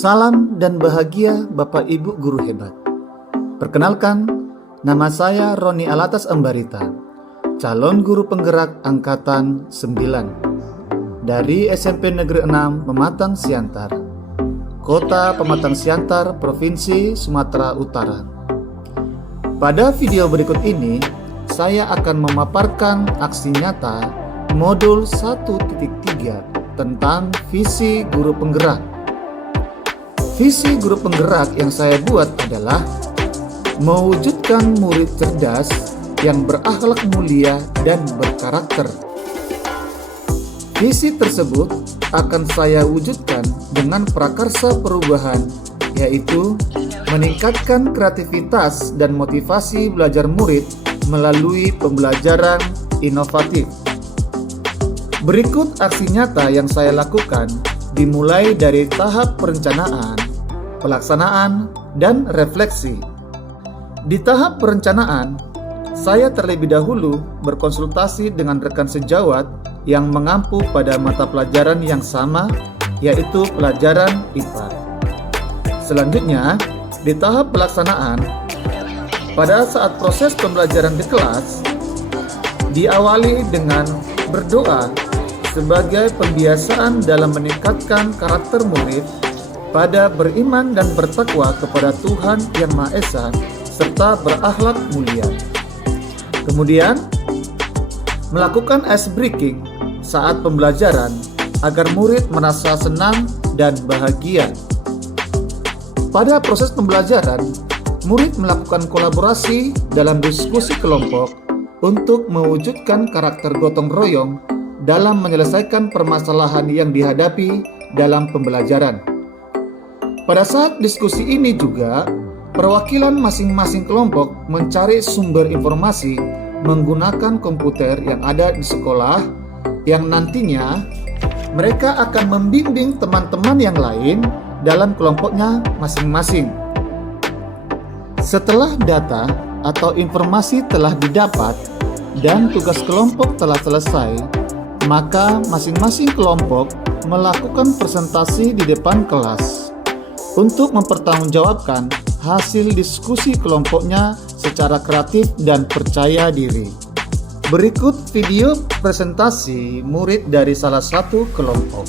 Salam dan bahagia Bapak Ibu Guru Hebat. Perkenalkan, nama saya Roni Alatas Ambarita, calon guru penggerak Angkatan 9 dari SMP Negeri 6 Pematang Siantar, Kota Pematang Siantar, Provinsi Sumatera Utara. Pada video berikut ini, saya akan memaparkan aksi nyata modul 1.3 tentang visi guru penggerak. Visi guru penggerak yang saya buat adalah mewujudkan murid cerdas yang berakhlak mulia dan berkarakter. Visi tersebut akan saya wujudkan dengan prakarsa perubahan, yaitu meningkatkan kreativitas dan motivasi belajar murid melalui pembelajaran inovatif. Berikut aksi nyata yang saya lakukan dimulai dari tahap perencanaan, pelaksanaan, dan refleksi. Di tahap perencanaan, saya terlebih dahulu berkonsultasi dengan rekan sejawat yang mengampu pada mata pelajaran yang sama, yaitu pelajaran IPA. Selanjutnya, di tahap pelaksanaan, pada saat proses pembelajaran di kelas, diawali dengan berdoa sebagai pembiasaan dalam meningkatkan karakter murid pada beriman dan bertakwa kepada Tuhan Yang Maha Esa serta berakhlak mulia. Kemudian, melakukan ice breaking saat pembelajaran agar murid merasa senang dan bahagia. Pada proses pembelajaran, murid melakukan kolaborasi dalam diskusi kelompok untuk mewujudkan karakter gotong royong dalam menyelesaikan permasalahan yang dihadapi dalam pembelajaran. Pada saat diskusi ini juga, perwakilan masing-masing kelompok mencari sumber informasi menggunakan komputer yang ada di sekolah, yang nantinya mereka akan membimbing teman-teman yang lain dalam kelompoknya masing-masing. Setelah data atau informasi telah didapat dan tugas kelompok telah selesai, maka masing-masing kelompok melakukan presentasi di depan kelas untuk mempertanggungjawabkan hasil diskusi kelompoknya secara kreatif dan percaya diri. Berikut video presentasi murid dari salah satu kelompok.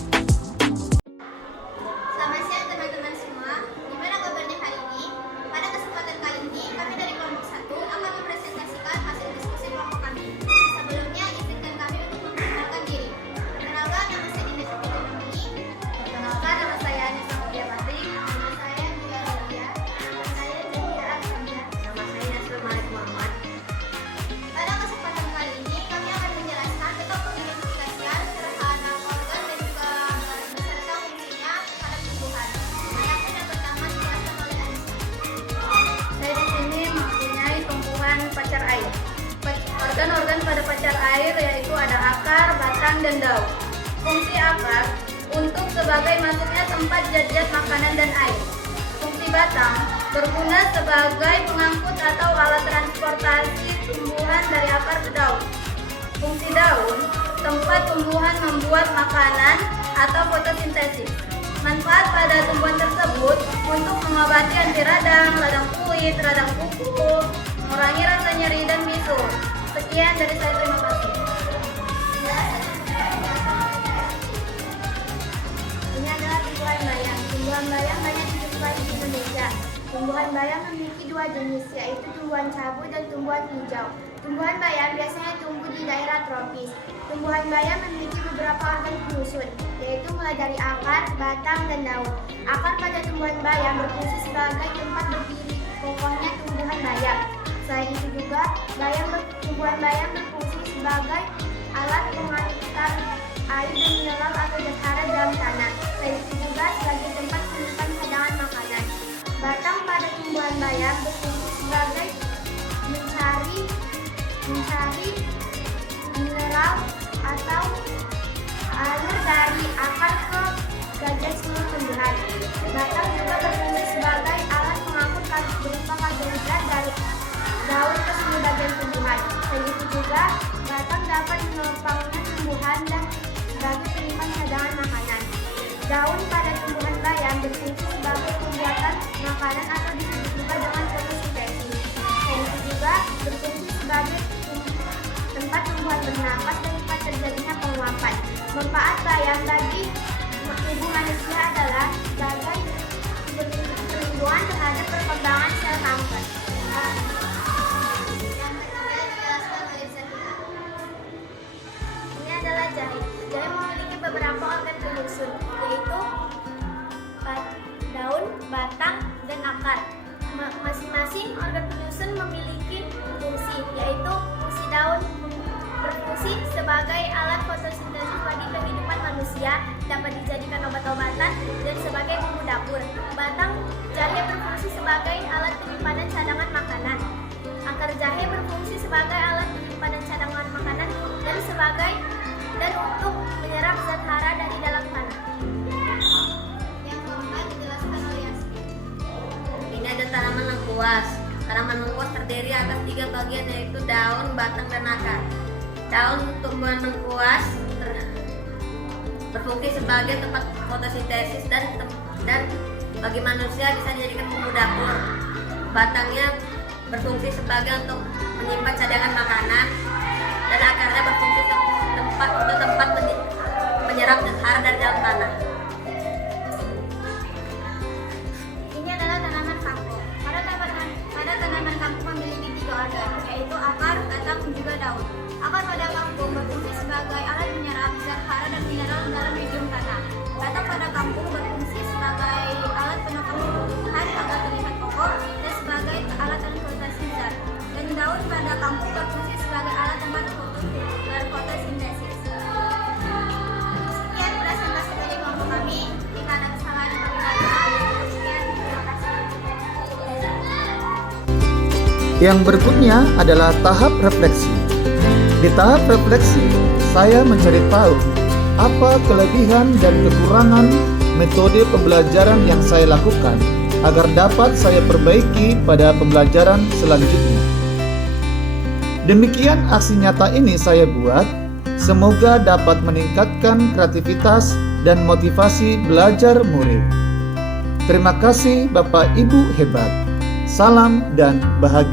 Selamat siang teman-teman semua. Gimana kabarnya hari ini? Pada kesempatan kali ini, kami dari kelompok 1 akan mempresentasikan hasil diskusi kelompok kami. Sebelumnya, izinkan kami untuk memperkenalkan diri. Perkenalkan, nama saya Dinda Sofia Domini. Perkenalkan, nama saya Anissa Mulia Patrik. Nama saya Dia Rodia. Nama saya Julia Arkamia. Nama saya Nasrul Malik Muhammad. Pada kesempatan kali ini, kami akan menjelaskan tentang pengidentifikasian sederhana organ dan juga beserta fungsinya pada tumbuhan. Layaknya yang pertama dijelaskan oleh Anissa. Saya di sini mempunyai tumbuhan pacar air. Organ-organ pada pacar air yaitu ada akar, batang, dan daun. Fungsi akar untuk sebagai masuknya tempat zat-zat makanan dan air. Fungsi batang berguna sebagai pengangkut atau alat transportasi tumbuhan dari akar ke daun. Fungsi daun tempat tumbuhan membuat makanan atau fotosintesis. Manfaat pada tumbuhan tersebut untuk mengobati anti radang, radang kulit, radang kuku, mengurangi rasa nyeri dan bisu. Sekian dari saya, terima kasih. Ini adalah tumbuhan bayam. Tumbuhan bayam banyak dijumpai di Indonesia. Tumbuhan bayam memiliki dua jenis, yaitu tumbuhan sabu dan tumbuhan hijau. Tumbuhan bayam biasanya tumbuh di daerah tropis. Tumbuhan bayam memiliki beberapa organ penyusun, yaitu mulai dari akar, batang, dan daun. Akar pada tumbuhan bayam berfungsi sebagai tempat berdiri pokoknya tumbuhan bayam. Selain itu juga, tumbuhan bayam berfungsi sebagai alat pengaliran air dan mineral atau zat hara dalam tanah. Selain itu juga sebagai tempat menyimpan cadangan makanan. Batang pada tumbuhan bayam berfungsi sebagai mencari mineral atau air dari akar ke gagang seluruh tumbuhan. Batang juga berfungsi sebagai alat pengangkut berupa karbohidrat dari daun ke seluruh bagian tumbuhan. Selain itu juga, batang dapat menopangnya tumbuhan dan sebagai penyimpan cadangan makanan. Daun pada tumbuhan bayam berfungsi sebagai pembuatan makanan atau disebut juga dengan fotosintesis. Selain itu juga berfungsi sebagai tempat tumbuhan bernapas dan tempat terjadinya penguapan. Manfaat bayam bagi tubuh manusia adalah sebagai perlindungan terhadap perkembangan sel kanker. Ini adalah jahe. Jahe memiliki beberapa organ penyusun, yaitu daun, batang, dan akar. Masing-masing organ penyusun memiliki fungsi, yaitu fungsi daun berfungsi sebagai alat fotosintesis bagi kehidupan manusia, dapat dijadikan obat-obatan dan sebagai bumbu dapur. Batang jahe berfungsi sebagai alat penyimpanan cadangan makanan. Akar jahe berfungsi sebagai alat penyimpanan cadangan makanan dan untuk menyerap zat hara dari dalam tanah. Yang keempat dijelaskan oleh Yasmin. Ini ada tanaman lengkuas. Tanaman lengkuas terdiri atas 3 bagian, yaitu daun, batang, dan akar. Daun tumbuhan lengkuas berfungsi sebagai tempat fotosintesis dan bagi manusia bisa dijadikan bumbu dapur. Batangnya berfungsi sebagai untuk menyimpan cadangan makanan, dan akarnya berfungsi tempat menyerap zat hara dari dalam tanah. Ini adalah tanaman kangkung. Pada tanaman kangkung memiliki 3 organ, yaitu akar, batang, dan juga daun. Akar pada kangkung berfungsi sebagai alat menyerap zat hara dan mineral dalam medium tanah. Batang pada kangkung berfungsi sebagai alat penopang tumbuhan agar terlihat kokoh dan sebagai alat transportasi zat. Dan daun pada kangkung berfungsi sebagai alat tempat berfotosintesis. Sekian presentasi dari kelompok kami. Jika ada kesalahan kami mohon. Sekian, terima kasih. Yang berikutnya adalah tahap refleksi. Di tahap refleksi, saya mencari tahu apa kelebihan dan kekurangan metode pembelajaran yang saya lakukan agar dapat saya perbaiki pada pembelajaran selanjutnya. Demikian aksi nyata ini saya buat, semoga dapat meningkatkan kreativitas dan motivasi belajar murid. Terima kasih Bapak Ibu hebat. Salam dan bahagia.